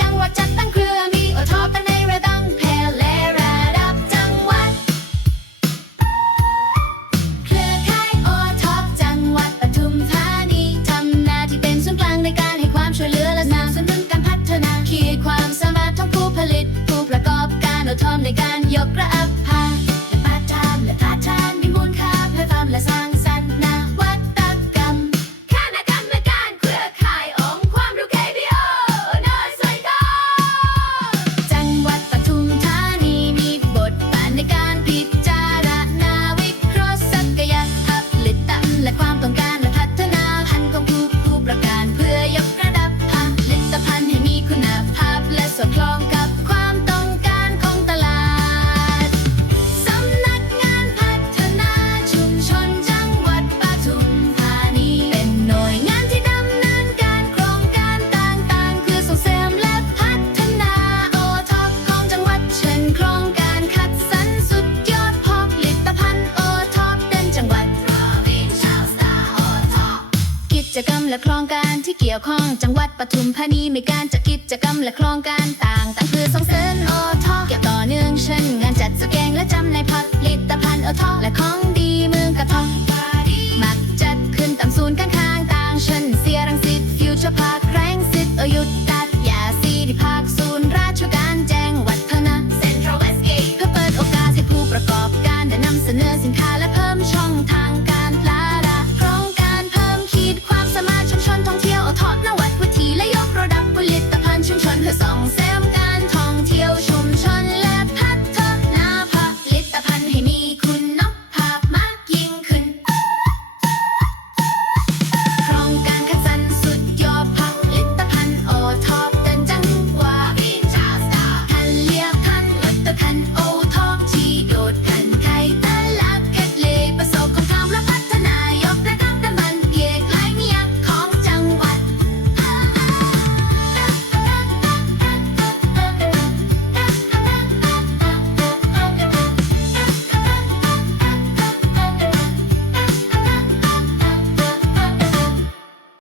จังหวัดจัดตั้งเครือ มีอทอปในระดับแพร่และระดับจังหวัด เครือข่ายอทอปจังหวัดปทุมธานีทำหน้าที่เป็นศูนย์กลางในการให้ความช่วยเหลือและนับสนุการพัฒนาขีความสามารถของผู้ผลิต ผู้ประกอบการอทอปในการยกระ จกรรมและโครงการที่เกี่ยวข้องจังหวัดปทุมธานีมีการจัดกิจกรรมและโครงการต่างต่างเพื่อส่งเสริมโอทอกเกี่ยวต่อเนื่องเช่นงานจัดสแสดงและจำในผลิตภัณฑ์โอทอกและของดีเมืองกระทองมักจัดขึ้นตามศูนย์การค้าต่างเช่นเสียรังสิตฟิวเจอร์พาร์คแรงสิทธิ์อยุธตัดยาซีดิพาร์คศูนย์ราชการแจ้งวัฒนะเซ็นทรัลเวสเกตเพื่อเปิดโอกาสให้ผู้ประกอบการได้นำเสนอสินค้า